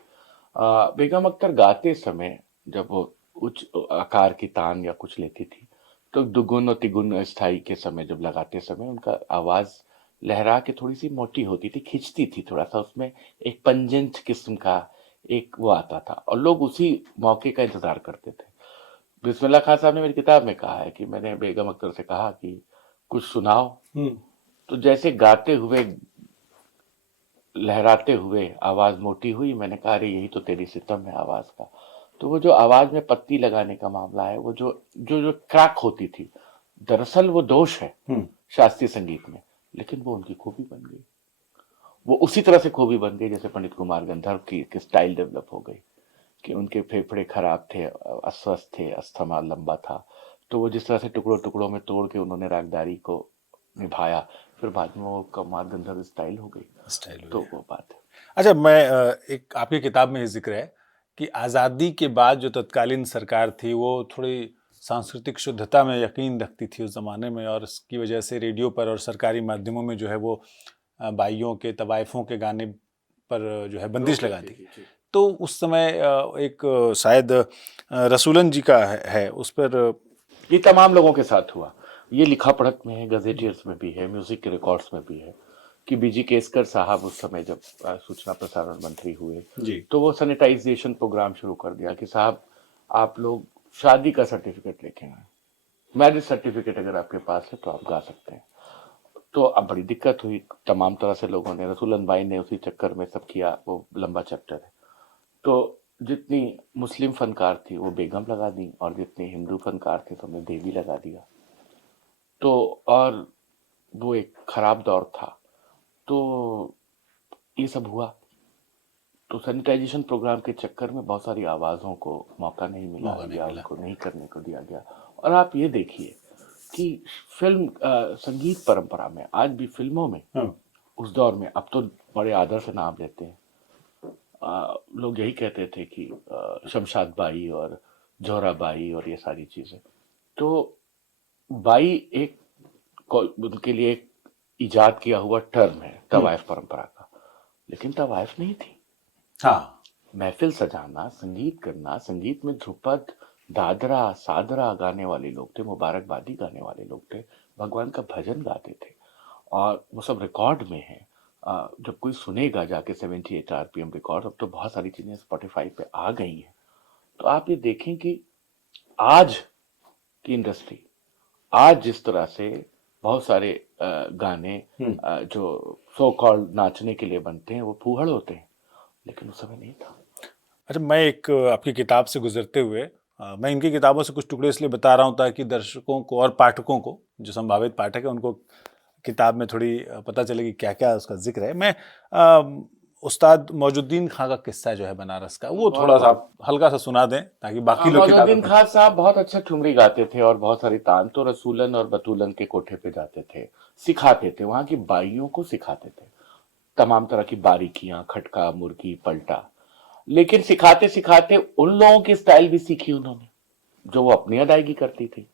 बेगम अख्तर गाते समय जब वो उच्च आकार की तान या कुछ लेती थी, तो दुगुन और तिगुन स्थाई के समय जब लगाते समय उनका आवाज लहरा के थोड़ी सी मोटी होती थी, खिंचती थी थोड़ा सा, उसमें एक पंजेंट किस्म का एक वो आता था, और लोग उसी मौके का इंतजार करते थे। बिस्मिल्लाह खान साहब ने मेरी किताब में कहा है कि मैंने बेगम अख्तर से कहा कि कुछ सुनाओ। तो जैसे गाते हुए, लहराते हुए आवाज मोटी हुई, मैंने कहा अरे यही तो तेरी सितम है आवाज का। तो वो जो आवाज में पत्ती लगाने का मामला है, वो जो जो जो क्रैक होती थी, दरअसल वो दोष है शास्त्रीय संगीत में, लेकिन वो उनकी खूबी बन गई। वो उसी तरह से खूबी बन गई जैसे पंडित कुमार गंधर्व की स्टाइल डेवलप हो गई, कि उनके फेफड़े खराब थे, अस्वस्थ थे, अस्थमा लंबा था, तो वो जिस तरह से टुकड़ों टुकड़ों में तोड़ के उन्होंने रागदारी को निभाया, फिर बाद में वो कुमार गंधर्व स्टाइल हो गई। तो वो बात है। अच्छा, मैं एक आपकी किताब में ये जिक्र है कि आज़ादी के बाद जो तत्कालीन सरकार थी वो थोड़ी सांस्कृतिक शुद्धता में यकीन रखती थी उस ज़माने में, और इसकी वजह से रेडियो पर और सरकारी माध्यमों में जो है वो बाइयों के, तवाइफों के गाने पर जो है बंदिश लगा दी। तो उस समय एक शायद रसूलन जी का है उस पर। ये तमाम लोगों के साथ हुआ, ये लिखा पढ़त में है, गजेटियर्स में भी है, म्यूजिक के रिकॉर्ड्स में भी है कि बीजी केसकर साहब उस समय जब सूचना प्रसारण मंत्री हुए जी। तो वो सैनिटाइजेशन प्रोग्राम शुरू कर दिया कि साहब आप लोग शादी का सर्टिफिकेट लेके आए, मैरिज सर्टिफिकेट अगर आपके पास है तो आप गा सकते हैं। तो अब बड़ी दिक्कत हुई, तमाम तरह से लोगों ने, रसूलन भाई ने उसी चक्कर में सब किया, वो लंबा चैप्टर है। तो जितनी मुस्लिम फनकार थी वो बेगम लगा दी, और जितने हिंदू फनकार थे तो उन्हें देवी लगा दिया। तो और वो एक खराब दौर था, तो ये सब हुआ। तो सैनिटाइजेशन प्रोग्राम के चक्कर में बहुत सारी आवाज़ों को मौका नहीं मिला या उनको नहीं करने को दिया गया। और आप ये देखिए कि फिल्म संगीत परंपरा में आज भी फिल्मों में उस दौर में, अब तो बड़े आदर से नाम लेते हैं, लोग यही कहते थे कि शमशाद बाई और जोहरा बाई और ये सारी चीज़ें। तो बाई एक उनके लिए एक इजाद किया हुआ टर्म है तवाइफ परंपरा का, लेकिन तवाइफ नहीं थी। हाँ, महफिल सजाना, संगीत करना, संगीत में ध्रुपद, दादरा, सादरा गाने वाले लोग थे, मुबारकबादी गाने वाले लोग थे, भगवान का भजन गाते थे, और वो सब रिकॉर्ड में है। जब कोई सुनेगा जाके 78 RPM रिकॉर्ड, अब तो बहुत सारी चीजें स्पॉटिफाई पे आ गई हैं, तो आप ये देखें कि आज की इंडस्ट्री, आज जिस तरह से बहुत सारे गाने जो सो कॉल्ड नाचने के लिए बनते हैं वो फूहड़ होते हैं, लेकिन उस समय नहीं था। अच्छा, मैं एक आपकी किताब से गुजरते हुए मैं इनकी किताबों से कुछ टुकड़े इसलिए बता रहा हूँ ताकि दर्शकों को और पाठकों को, जो संभावित पाठक है, उनको किताब में थोड़ी पता चले कि क्या क्या उसका जिक्र है। मैं उस्ताद मौजुद्दीन खां का किस्सा जो है बनारस का, वो थोड़ा सा हल्का सा सुना दें ताकि बाकी लोग। मौजुद्दीन खान साहब बहुत अच्छा ठुमरी गाते थे और बहुत सारी तान तो रसूलन और बतूलन के कोठे पे जाते थे, सिखाते थे, वहां की बाइयों को सिखाते थे तमाम तरह की बारीकियां, खटका, मुर्गी, पलटा। लेकिन सिखाते सिखाते उन लोगों की स्टाइल भी सीखी उन्होंने जो वो अपनी अदायगी करती थी।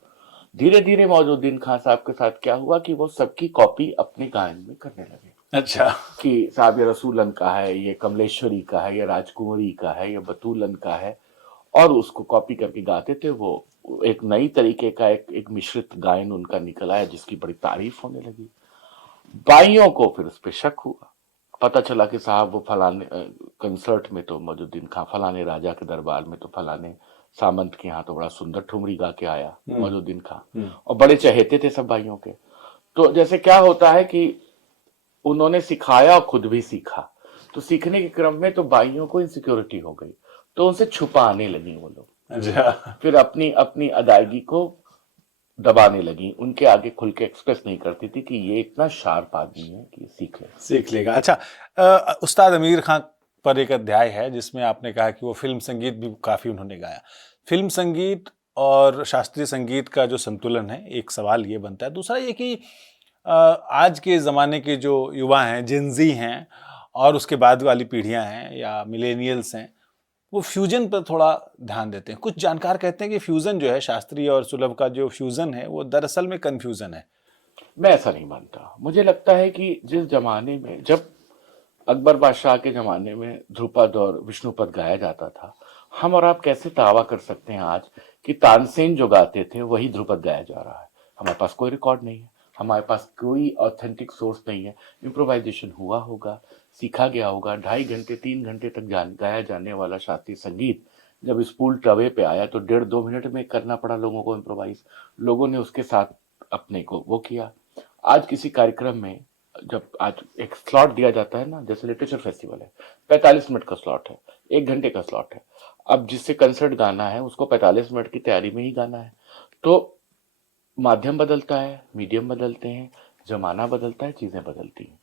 धीरे धीरे मौजुद्दीन खान साहब के साथ क्या हुआ कि वो सबकी कॉपी अपने गायन में करने लगे। अच्छा, कि साहब ये रसूलन का है, ये कमलेश्वरी का है, ये राजकुमारी का है, ये बतूलन का है, और उसको कॉपी करके गाते थे। वो एक नई तरीके का एक मिश्रित गायन उनका निकल आया जिसकी बड़ी तारीफ होने लगी। बाइयों को फिर उस पर शक हुआ, पता चला कि साहब वो फलाने कंसर्ट में तो मौजुद्दीन खां, फलाने राजा के दरबार में तो फलाने सामंत के यहाँ तो बड़ा सुंदर ठुमरी गा के आया मौजुद्दीन खां, और बड़े चहेते थे सब भाइयों के। तो जैसे क्या होता है कि उन्होंने सिखाया और खुद भी सीखा, तो सीखने के क्रम में तो भाइयों को इनसिक्योरिटी हो गई, तो उनसे छुपाने लगी वो लोग, फिर अपनी अपनी अदायगी को दबाने लगी, उनके आगे खुल के एक्सप्रेस नहीं करती थी कि ये इतना शार्प आदमी है कि सीख लेगा। अच्छा, उस्ताद अमीर खां पर एक अध्याय है जिसमें आपने कहा कि वो फिल्म संगीत भी काफ़ी उन्होंने गाया। फिल्म संगीत और शास्त्रीय संगीत का जो संतुलन है, एक सवाल ये बनता है। दूसरा ये कि आज के ज़माने के जो युवा हैं, जिनजी हैं, और उसके बाद वाली पीढ़ियां हैं या मिलेनियल्स हैं, वो फ्यूजन पर थोड़ा ध्यान देते हैं। कुछ जानकार कहते हैं कि फ्यूजन जो है, शास्त्रीय और सुलभ का जो फ्यूजन है, वो दरअसल में कन्फ्यूजन है। मैं ऐसा नहीं मानता। मुझे लगता है कि जिस जमाने में, जब अकबर बादशाह के जमाने में ध्रुपद और विष्णुपद गाया जाता था, हम और आप कैसे दावा कर सकते हैं आज कि तानसेन जो गाते थे वही ध्रुपद गाया जा रहा है? हमारे पास कोई रिकॉर्ड नहीं है, हमारे पास कोई ऑथेंटिक सोर्स नहीं है। इम्प्रोवाइजेशन हुआ होगा, सीखा गया होगा। 2.5 घंटे 3 घंटे तक गाया जाने वाला शास्त्रीय संगीत जब स्पूल टवे पे आया तो 1.5-2 मिनट में करना पड़ा लोगों को इम्प्रोवाइज। लोगों ने उसके साथ अपने को वो किया। आज किसी कार्यक्रम में जब आज एक स्लॉट दिया जाता है ना, जैसे लिटरेचर फेस्टिवल है, 45 मिनट का स्लॉट है, 1 घंटे का स्लॉट है। अब जिससे कंसर्ट गाना है उसको 45 मिनट की तैयारी में ही गाना है। तो माध्यम बदलता है, मीडियम बदलते हैं, जमाना बदलता है, चीजें बदलती हैं।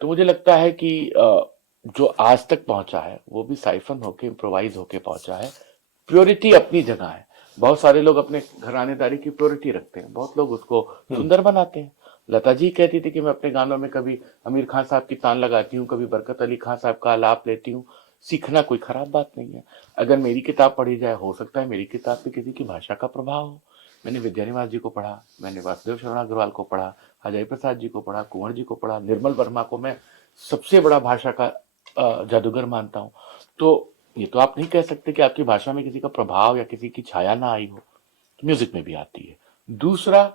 तो मुझे लगता है कि जो आज तक पहुंचा है वो भी साइफन होके, इम्प्रोवाइज होके पहुंचा है। प्योरिटी अपनी जगह है। बहुत सारे लोग अपने घरानेदारी की प्योरिटी रखते हैं, बहुत लोग उसको सुंदर बनाते हैं। लता जी कहती थी कि मैं अपने गानों में कभी आमिर खान साहब की तान लगाती हूँ, कभी बरकत अली खान साहब का आलाप लेती हूँ। सीखना कोई खराब बात नहीं है। अगर मेरी किताब पढ़ी जाए, हो सकता है मेरी किताब पे किसी की भाषा का प्रभाव हो, मैंने विद्यानिवास जी को पढ़ा, मैंने वासुदेव शरण अग्रवाल को पढ़ा, अजय प्रसाद जी को पढ़ा, कुंवर जी को पढ़ा, निर्मल वर्मा को मैं सबसे बड़ा भाषा का जादूगर मानता हूँ। तो ये तो आप नहीं कह सकते कि आपकी भाषा में किसी का प्रभाव या किसी की छाया ना आई हो, तो म्यूजिक में भी आती है। दूसरा,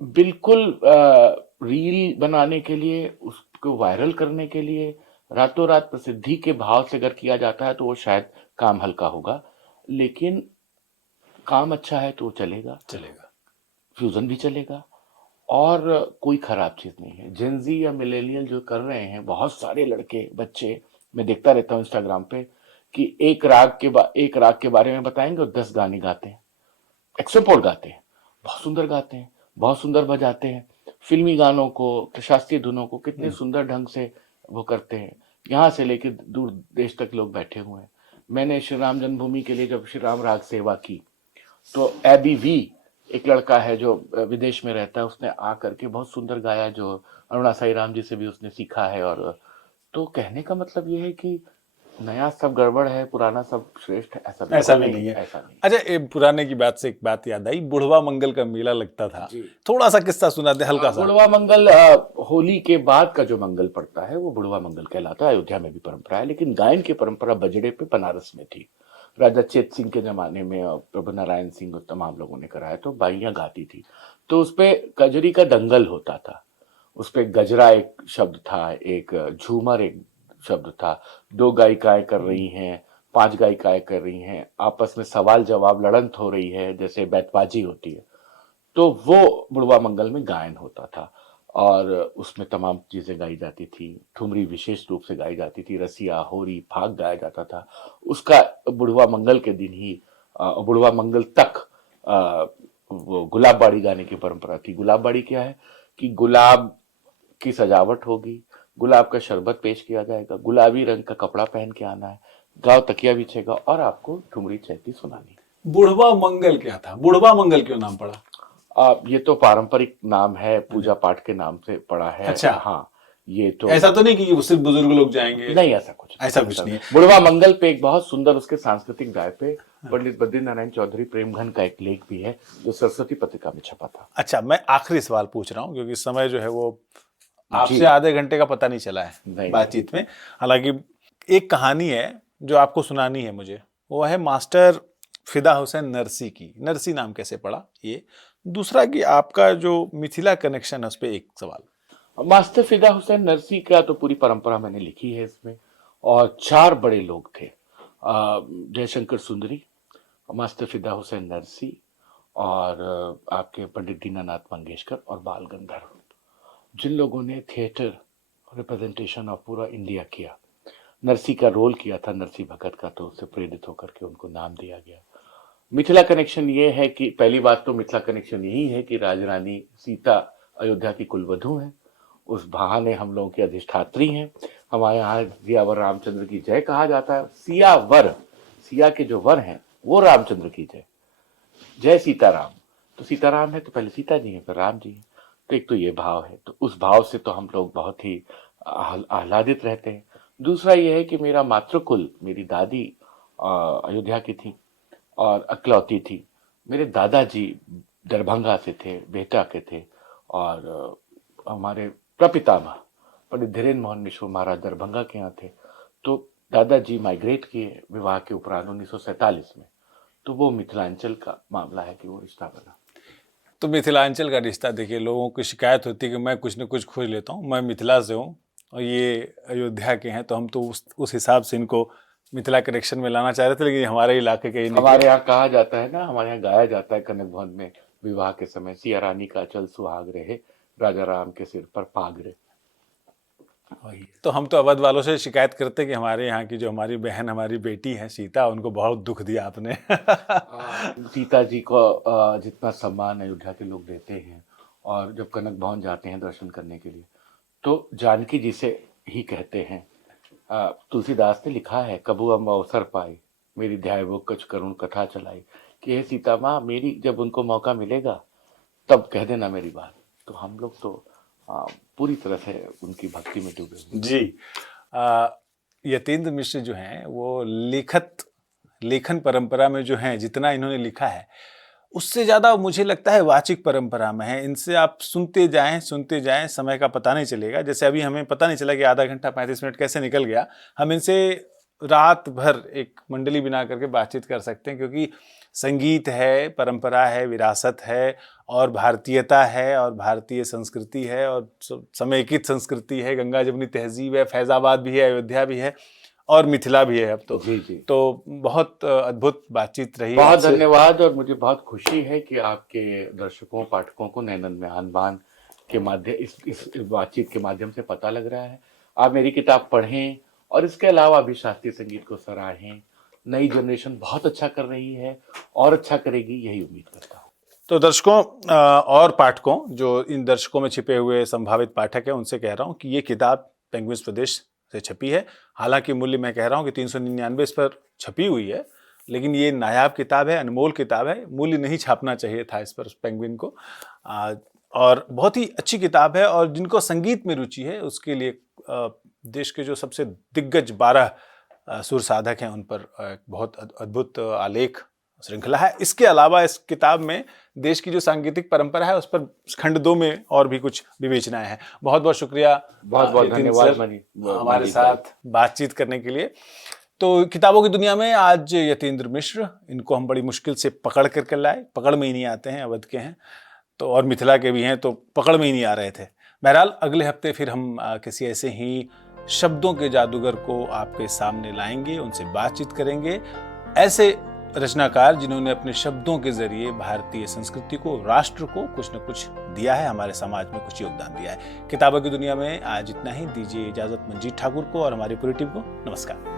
बिल्कुल रील बनाने के लिए, उसको वायरल करने के लिए, रातों रात प्रसिद्धि के भाव से अगर किया जाता है तो वो शायद काम हल्का होगा, लेकिन काम अच्छा है तो वो चलेगा, फ्यूजन भी चलेगा, और कोई खराब चीज नहीं है। जेनजी या मिलेनियल जो कर रहे हैं, बहुत सारे लड़के बच्चे, मैं देखता रहता हूँ इंस्टाग्राम पे, कि एक राग के बारे में बताएंगे और 10 गाने गाते हैं, एक्सपोर्ट गाते हैं, बहुत सुंदर गाते हैं, बहुत सुंदर बजाते हैं, फिल्मी गानों को, शास्त्रीय धुनों को कितने सुंदर ढंग से वो करते हैं। यहाँ से लेकर दूर देश तक लोग बैठे हुए हैं। मैंने श्री राम जन्मभूमि के लिए जब श्री राम राग सेवा की, तो एबी वी एक लड़का है जो विदेश में रहता है, उसने आ करके बहुत सुंदर गाया, जो अरुणा साई राम जी से भी उसने सीखा है। और तो कहने का मतलब ये है कि नया सब गड़बड़ है, पुराना सब श्रेष्ठ है, ऐसा भी नहीं है। ऐसा नहीं। अच्छा, पुराने की बात से एक बात याद आई, बुढ़वा मंगल का मेला लगता था, थोड़ा सा किस्सा सुना दे, हल्का सा। बुढ़वा मंगल होली के बाद का जो मंगल पड़ता है वो बुढ़वा मंगल कहलाता है। अयोध्या में भी परंपरा है, लेकिन गायन की परंपरा बजड़े पे बनारस में थी। राजा चेत सिंह के जमाने में और प्रभु नारायण सिंह और तमाम लोगों ने कराया, तो बाइयां गाती थी, तो उसपे कजरी का दंगल होता था। उसपे गजरा एक शब्द था, एक झूमर एक शब्द था, 2 गायिकाएं कर रही हैं, 5 गायिकाएं कर रही हैं, आपस में सवाल जवाब लड़ंत हो रही है, जैसे बैतबाजी होती है। तो वो बुढ़वा मंगल में गायन होता था, और उसमें तमाम चीजें गाई जाती थी। ठुमरी विशेष रूप से गाई जाती थी, रसिया, होरी, फाग गाया जाता था। उसका बुढ़वा मंगल के दिन ही बुढ़वा मंगल तक वो गुलाब बाड़ी गाने की परंपरा थी। गुलाब बाड़ी क्या है कि गुलाब की सजावट होगी, गुलाब का शरबत पेश किया जाएगा, गुलाबी रंग का कपड़ा पहन के आना है, गाँव तकिया बिछेगा और आपको ठुमरी चैती सुनानी। बुढ़वा मंगल क्या था? बुढ़वा मंगल क्यों नाम पड़ा? ये तो पारंपरिक नाम है, पूजा पाठ के नाम से पड़ा है। अच्छा। हाँ, ये तो ऐसा तो नहीं कि सिर्फ बुजुर्ग लोग जाएंगे? नहीं, ऐसा कुछ नहीं है। बुढ़वा मंगल पे एक बहुत सुंदर उसके सांस्कृतिक गाय पे पंडित बद्री नारायण चौधरी प्रेमघन का एक लेख भी है, जो सरस्वती पत्रिका में छपा था। अच्छा, मैं आखिरी सवाल पूछ रहा हूँ, क्योंकि समय जो है वो आपसे आधे घंटे का पता नहीं चला है बातचीत में। हालांकि एक कहानी है जो आपको सुनानी है मुझे, वो है मास्टर फिदा हुसैन नरसी की। नरसी नाम कैसे पड़ा ये? दूसरा कि आपका जो मिथिला कनेक्शन है, उस पर एक सवाल। मास्टर फिदा हुसैन नरसी का तो पूरी परंपरा मैंने लिखी है इसमें, और 4 बड़े लोग थे, जयशंकर सुंदरी, मास्टर फिदा हुसैन नरसी, और आपके पंडित दीनानाथ मंगेशकर और बाल गंधर्व, जिन लोगों ने थिएटर रिप्रेजेंटेशन ऑफ पूरा इंडिया किया। नरसी का रोल किया था नरसी भगत का, तो उससे प्रेरित होकर के उनको नाम दिया गया। मिथिला कनेक्शन ये है कि पहली बात तो मिथिला कनेक्शन यही है कि राजरानी सीता अयोध्या की कुलवधू हैं, उस बहाने हम लोगों की अधिष्ठात्री हैं। हमारे यहाँ सियावर रामचंद्र की जय कहा जाता है। सियावर, सिया के जो वर हैं वो रामचंद्र की जय, जय सीताराम। तो सीताराम है तो पहले सीता जी हैं, फिर राम जी हैं। तो एक तो ये भाव है, तो उस भाव से तो हम लोग बहुत ही आह्लादित रहते हैं। दूसरा ये है कि मेरा मातृकुल, मेरी दादी अयोध्या की थी और अकलौती थी। मेरे दादाजी दरभंगा से थे, बेहटा के थे, और हमारे प्रपितामह पंडित धीरेन्द्र मोहन मिश्र महाराज दरभंगा के यहाँ थे। तो दादाजी माइग्रेट किए विवाह के उपरांत 1947 में, तो वो मिथिलांचल का मामला है कि वो रिश्ता बना। तो मिथिलांचल का रिश्ता, देखिए लोगों की शिकायत होती है कि मैं कुछ न कुछ खोज लेता हूँ, मैं मिथिला से हूँ और ये अयोध्या के हैं, तो हम तो उस हिसाब से इनको मिथिला कनेक्शन में लाना चाह रहे थे, लेकिन हमारे इलाके के हमारे यहाँ कहा जाता है ना, हमारे यहाँ गाया जाता है कनक भवन में विवाह के समय, सिया रानी का चल सुहाग रहे, राजा राम के सिर पर पाग रहे। तो हम तो अवध वालों से शिकायत करते कि हमारे यहाँ की जो हमारी बहन, हमारी बेटी है सीता, उनको बहुत दुख दिया आपने। सीता जी को जितना सम्मान अयोध्या के लोग देते हैं, और जब कनक भवन जाते हैं दर्शन करने के लिए, तो जानकी जी से ही कहते हैं। तुलसीदास ने लिखा है, कबू हम अवसर पाए मेरी ध्याय वो कुछ करुण कथा चलाई, कि हे सीता माँ, मेरी जब उनको मौका मिलेगा तब कह देना मेरी बात। तो हम लोग तो पूरी तरह से उनकी भक्ति में डूबे हुए। जी, यतीन्द्र मिश्र जो हैं वो लेखन परंपरा में जो हैं, जितना इन्होंने लिखा है उससे ज़्यादा मुझे लगता है वाचिक परंपरा में है। इनसे आप सुनते जाएं, समय का पता नहीं चलेगा। जैसे अभी हमें पता नहीं चला कि आधा घंटा 35 मिनट कैसे निकल गया। हम इनसे रात भर एक मंडली बना करके बातचीत कर सकते हैं, क्योंकि संगीत है, परंपरा है, विरासत है और भारतीयता है और भारतीय संस्कृति है और समेकित संस्कृति है। गंगा जमुनी तहजीब है, फैज़ाबाद भी है, अयोध्या भी है और मिथिला भी है अब तो। जी जी। तो बहुत अद्भुत बातचीत रही। बहुत धन्यवाद। और मुझे बहुत खुशी है कि आपके दर्शकों पाठकों को नैनन में आन-बान के माध्यम इस बातचीत के माध्यम से पता लग रहा है। आप मेरी किताब पढ़ें और इसके अलावा भी शास्त्रीय संगीत को सराहें। नई जनरेशन बहुत अच्छा कर रही है और अच्छा करेगी, यही उम्मीद करता हूँ। तो दर्शकों और पाठकों, जो इन दर्शकों में छिपे हुए संभावित पाठक हैं, उनसे कह रहा हूँ कि ये किताब पेंगुइन स्वदेश से छपी है। हालांकि मूल्य मैं कह रहा हूँ कि 399 इस पर छपी हुई है, लेकिन ये नायाब किताब है, अनमोल किताब है। मूल्य नहीं छापना चाहिए था इस पर पेंगुइन को। और बहुत ही अच्छी किताब है। और जिनको संगीत में रुचि है उसके लिए देश के जो सबसे दिग्गज 12 सुर साधक हैं उन पर बहुत अद्भुत आलेख श्रृंखला है। इसके अलावा इस किताब में देश की जो सांगीतिक परंपरा है उस पर खंड 2 में और भी कुछ विवेचनाएं हैं। बहुत बहुत शुक्रिया, बहुत बहुत धन्यवाद हमारे साथ बातचीत करने के लिए। तो किताबों की दुनिया में आज यतीन्द्र मिश्र, इनको हम बड़ी मुश्किल से पकड़ करके लाए। पकड़ में ही नहीं आते हैं, अवध के हैं तो और मिथिला के भी हैं, तो पकड़ में ही नहीं आ रहे थे। बहरहाल अगले हफ्ते फिर हम किसी ऐसे ही शब्दों के जादूगर को आपके सामने लाएंगे, उनसे बातचीत करेंगे। ऐसे रचनाकार जिन्होंने अपने शब्दों के जरिए भारतीय संस्कृति को, राष्ट्र को कुछ न कुछ दिया है, हमारे समाज में कुछ योगदान दिया है। किताबों की दुनिया में आज इतना ही। दीजिए इजाजत मंजीत ठाकुर को और हमारी पूरी टीम को। नमस्कार।